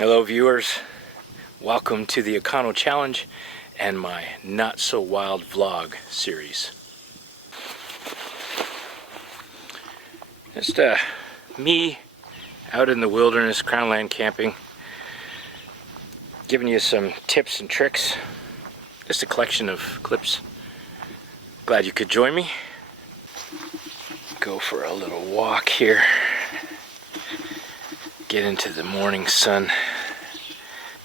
Hello viewers, welcome to the EconoChallenge and my Not So Wild vlog series. Just me out in the wilderness, Crownland camping, giving you some tips and tricks, just a collection of clips. Glad you could join me. Go for a little walk here. Get into the morning sun,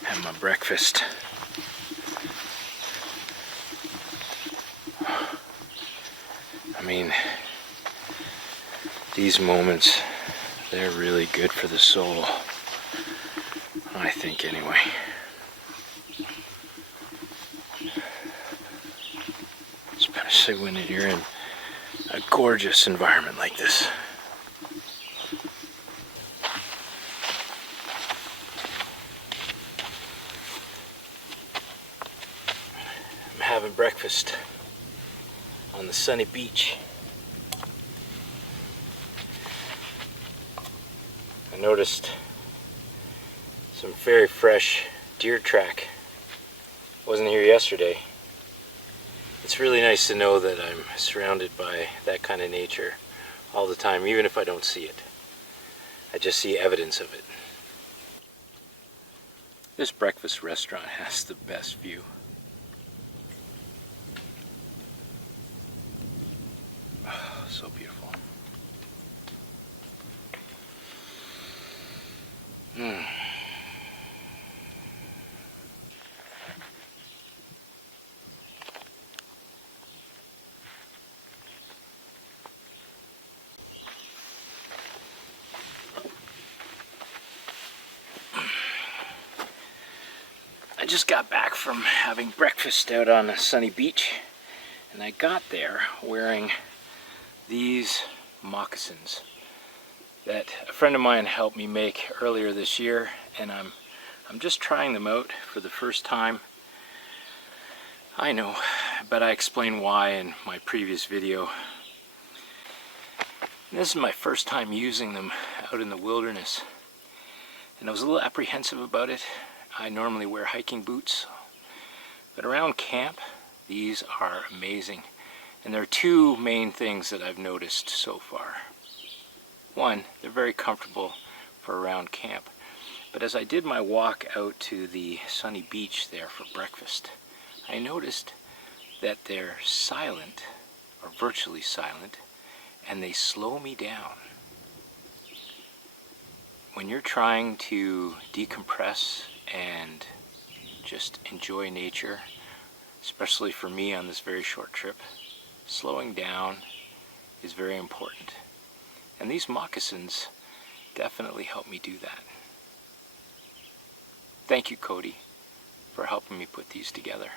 have my breakfast. I mean, these moments, they're really good for the soul, I think anyway. Especially when you're in a gorgeous environment like this. Having breakfast on the sunny beach. I noticed some very fresh deer track. Wasn't here yesterday. It's really nice to know that I'm surrounded by that kind of nature all the time, even if I don't see it. I just see evidence of it. This breakfast restaurant has the best view. So beautiful. I just got back from having breakfast out on a sunny beach, and I got there wearing these moccasins that a friend of mine helped me make earlier this year, and I'm just trying them out for the first time. I know, but I explained why in my previous video. And this is my first time using them out in the wilderness, and I was a little apprehensive about it. I normally wear hiking boots, but around camp these are amazing. And there are two main things that I've noticed so far. One, they're very comfortable for around camp. But as I did my walk out to the sunny beach there for breakfast, I noticed that they're silent, or virtually silent, and they slow me down. When you're trying to decompress and just enjoy nature, especially for me on this very short trip, slowing down is very important. And these moccasins definitely help me do that. Thank you, Cody, for helping me put these together.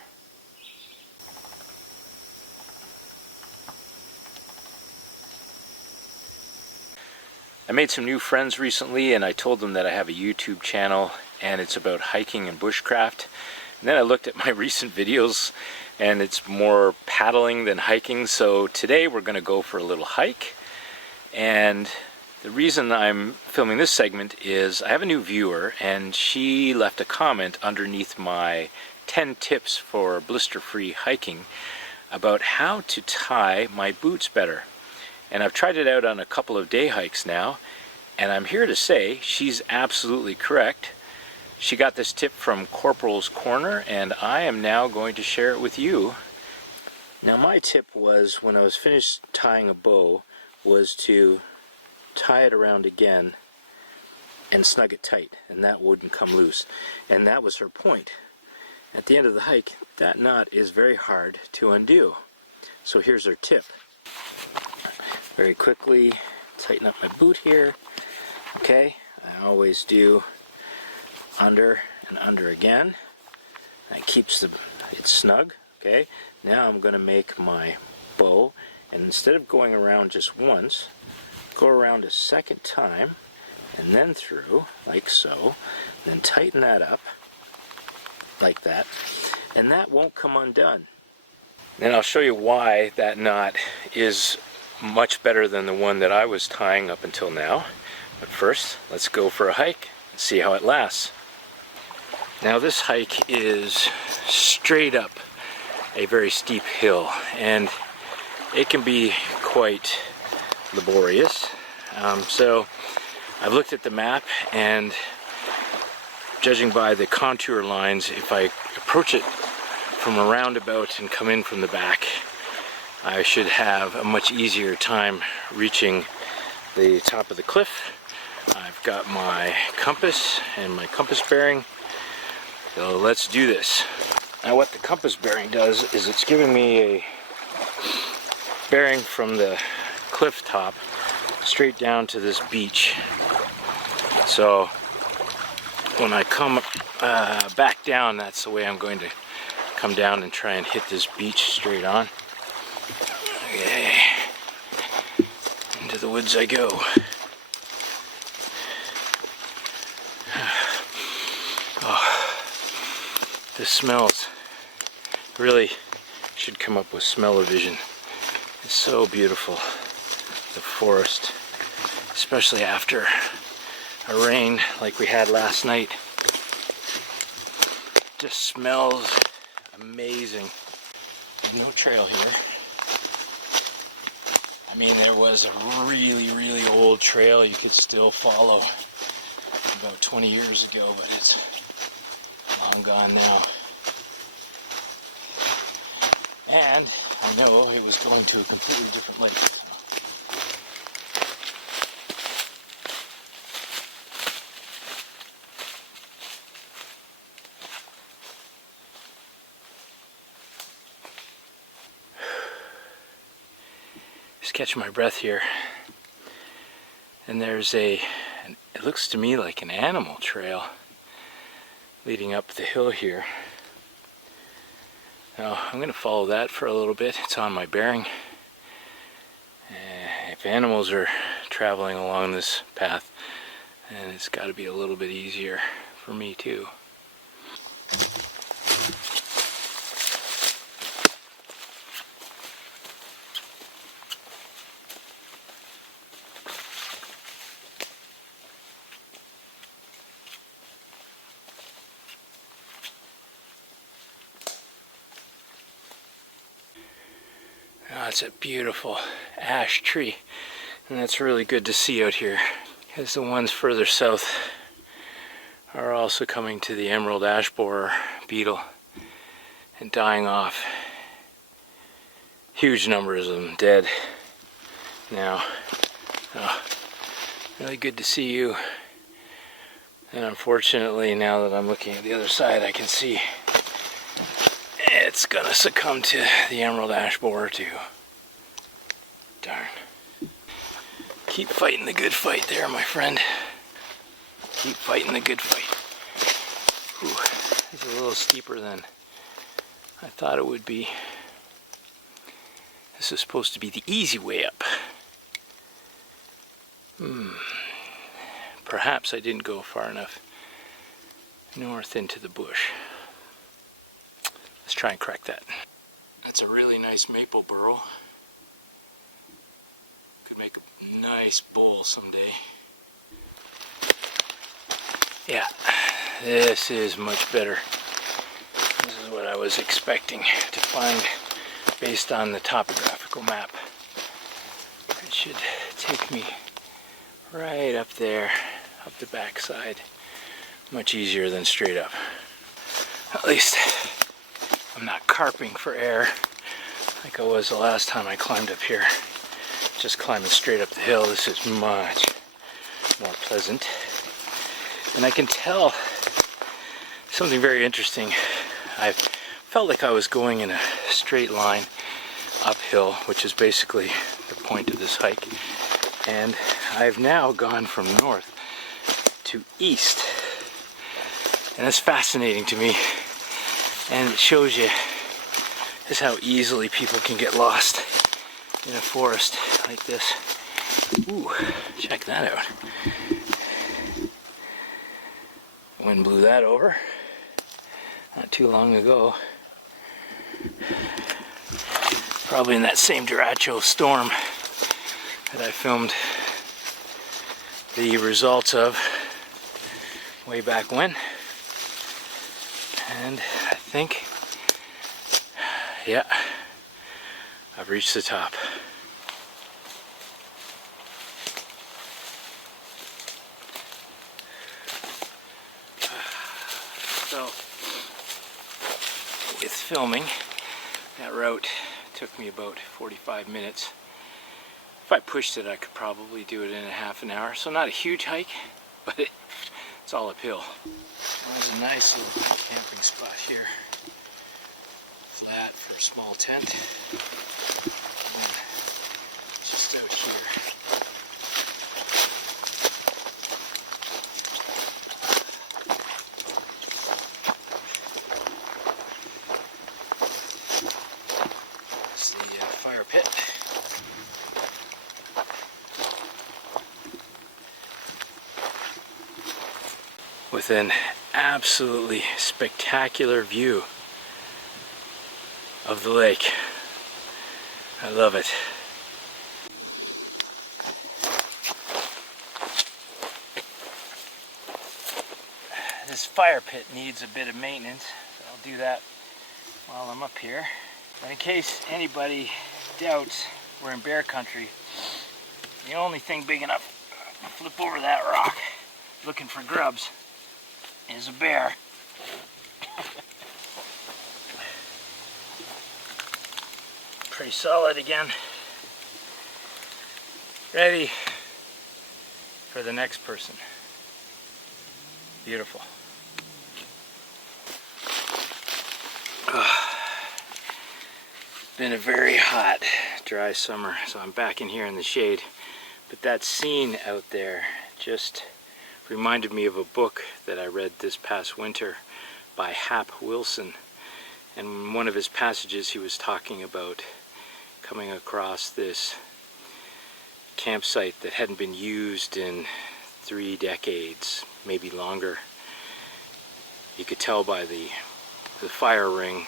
I made some new friends recently, and I told them that I have a YouTube channel and it's about hiking and bushcraft. And then I looked at my recent videos and it's more paddling than hiking, so today we're going to go for a little hike. And the reason I'm filming this segment is I have a new viewer, and she left a comment underneath my 10 tips for blister-free hiking about how to tie my boots better. And I've tried it out on a couple of day hikes now, and I'm here to say she's absolutely correct. She got this tip from Corporal's Corner, and I am now going to share it with you. Now my tip was, when I was finished tying a bow, was to tie it around again and snug it tight, and that wouldn't come loose. And that was her point. At the end of the hike, that knot is very hard to undo. So here's her tip. Very quickly tighten up my boot here. Okay, I always do under and under again. That keeps it snug. Okay, now I'm going to make my bow, and instead of going around just once, go around a second time and then through, like so, then tighten that up like that, and that won't come undone. Then I'll show you why that knot is much better than the one that I was tying up until now. But first, let's go for a hike and see how it lasts. Now this hike is straight up a very steep hill, and it can be quite laborious. So I've looked at the map, and judging by the contour lines, if I approach it from a roundabout and come in from the back, I should have a much easier time reaching the top of the cliff. I've got my compass and my compass bearing, so let's do this. Now what the compass bearing does is it's giving me a bearing from the cliff top straight down to this beach. So when I come back down, that's the way I'm going to come down and try and hit this beach straight on. Okay, into the woods I go. Oh, this smells. Really should come up with smell-o-vision. It's so beautiful, the forest, especially after a rain like we had last night. Just smells amazing. No trail here. I mean, there was a really old trail you could still follow about 20 years ago, but it's long gone now. And I know it was going to a completely different lake. Just catching my breath here. And there's it looks to me like an animal trail leading up the hill here. Now I'm going to follow that for a little bit. It's on my bearing. If animals are traveling along this path, then it's got to be a little bit easier for me too. Oh, it's a beautiful ash tree, and that's really good to see out here, because the ones further south are also coming to the emerald ash borer beetle and dying off. Huge numbers of them dead now. Oh, really good to see you. And unfortunately, now that I'm looking at the other side, I can see it's gonna succumb to the emerald ash borer too. Darn. Keep fighting the good fight there, my friend. Keep fighting the good fight. Ooh, it's a little steeper than I thought it would be. This is supposed to be the easy way up. Perhaps I didn't go far enough north into the bush. Let's try and crack that. That's a really nice maple burrow. Could make a nice bowl someday. Yeah, this is much better. This is what I was expecting to find based on the topographical map. It should take me right up there, up the backside. Much easier than straight up. At least I'm not carping for air like I was the last time I climbed up here. Just climbing straight up the hill. This is much more pleasant. And I can tell something very interesting. I felt like I was going in a straight line uphill, which is basically the point of this hike. And I've now gone from north to east. And that's fascinating to me. And it shows you just how easily people can get lost in a forest like this. Ooh, check that out. Wind blew that over not too long ago. Probably in that same derecho storm that I filmed the results of way back when. And I think, yeah, I've reached the top. So, with filming, that route took me about 45 minutes. If I pushed it, I could probably do it in a half an hour. So not a huge hike, but it's all uphill. There's a nice little camping spot here. Flat for a small tent. And just out here. It's the fire pit. With an absolutely spectacular view of the lake. I love it. This fire pit needs a bit of maintenance, so I'll do that while I'm up here. But in case anybody doubts we're in bear country, the only thing big enough to flip over that rock looking for grubs is a bear. Pretty solid again. Ready for the next person. Beautiful. Been a very hot, dry summer, so I'm back in here in the shade. But that scene out there just reminded me of a book that I read this past winter by Hap Wilson. And in one of his passages he was talking about coming across this campsite that hadn't been used in 3 decades, maybe longer. You could tell by the fire ring,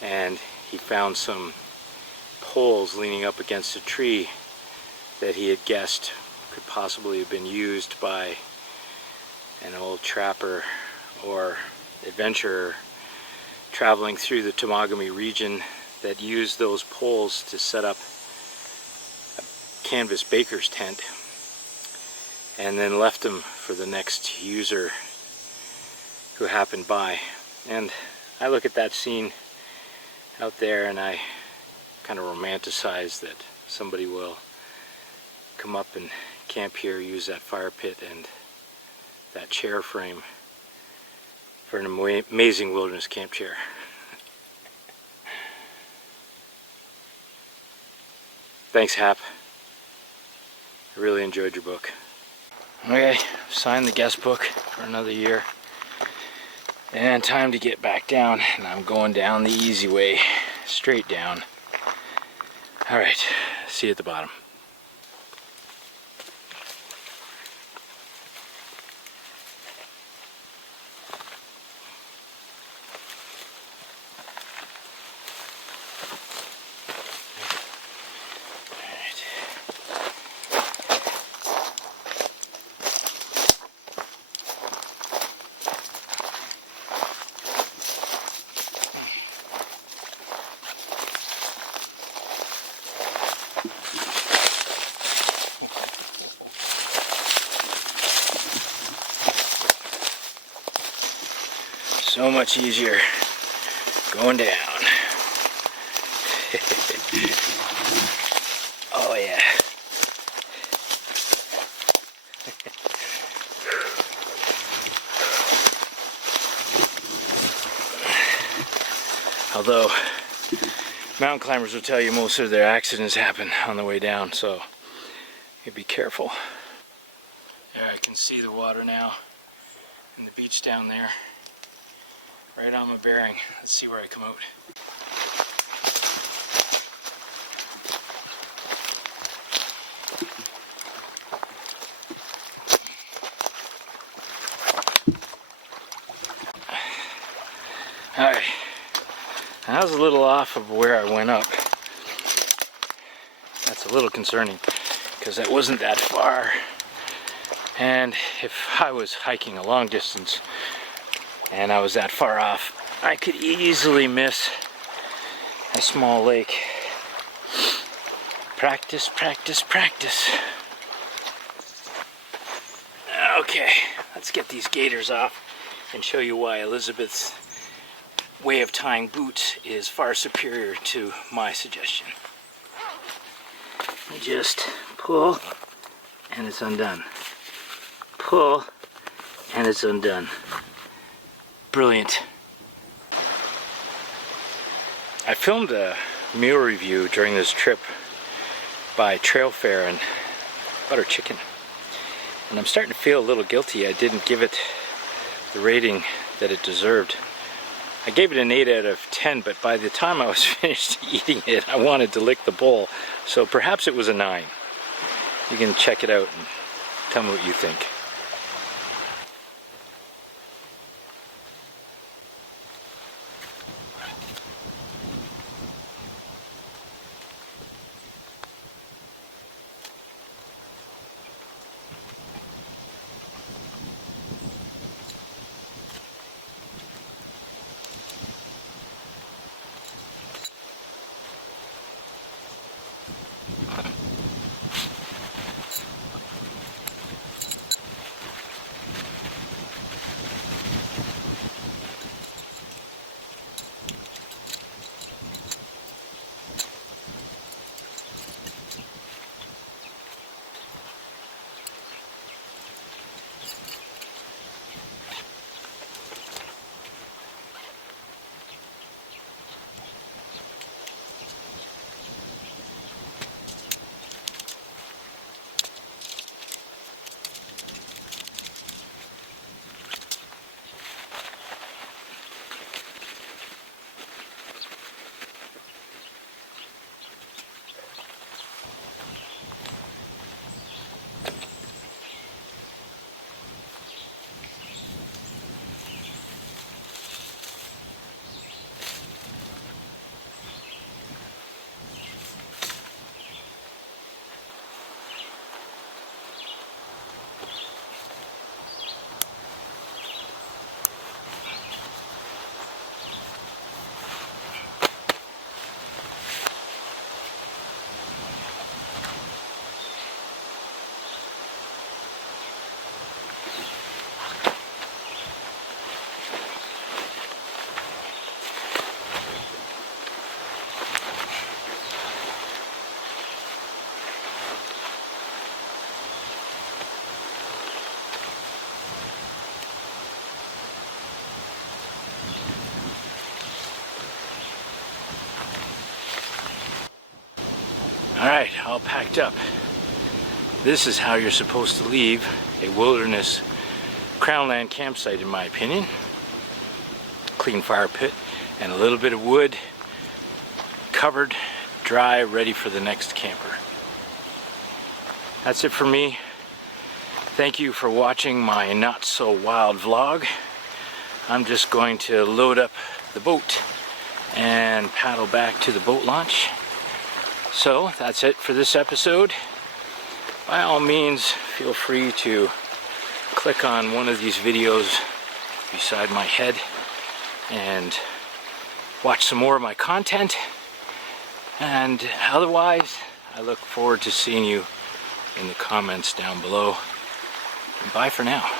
and he found some poles leaning up against a tree that he had guessed could possibly have been used by an old trapper or adventurer traveling through the Temagami region that used those poles to set up a canvas baker's tent and then left them for the next user who happened by. And I look at that scene out there and I kind of romanticize that somebody will come up and camp here, use that fire pit and that chair frame for an amazing wilderness camp chair. Thanks, Hap. I really enjoyed your book. Okay, signed the guest book for another year. And time to get back down. And I'm going down the easy way, straight down. Alright, see you at the bottom. So much easier going down. Oh yeah. Although mountain climbers will tell you most of their accidents happen on the way down, so you be careful. There, I can see the water now and the beach down there. Right on my bearing. Let's see where I come out. Alright. I was a little off of where I went up. That's a little concerning because that wasn't that far. And if I was hiking a long distance, and I was that far off, I could easily miss a small lake. Practice, practice, practice. Okay, let's get these gaiters off and show you why Elizabeth's way of tying boots is far superior to my suggestion. You just pull and it's undone. Pull and it's undone. Brilliant. I filmed a meal review during this trip by Trail Fare and butter chicken. And I'm starting to feel a little guilty. I didn't give it the rating that it deserved. I gave it an 8 out of 10, but by the time I was finished eating it, I wanted to lick the bowl. So perhaps it was a 9. You can check it out and tell me what you think. Alright, all packed up. This is how you're supposed to leave a wilderness crownland campsite, in my opinion. Clean fire pit and a little bit of wood, covered, dry, ready for the next camper. That's it for me. Thank you for watching my not so wild vlog. I'm just going to load up the boat and paddle back to the boat launch. So that's it for this episode. By all means, feel free to click on one of these videos beside my head and watch some more of my content. And otherwise, I look forward to seeing you in the comments down below. And bye for now.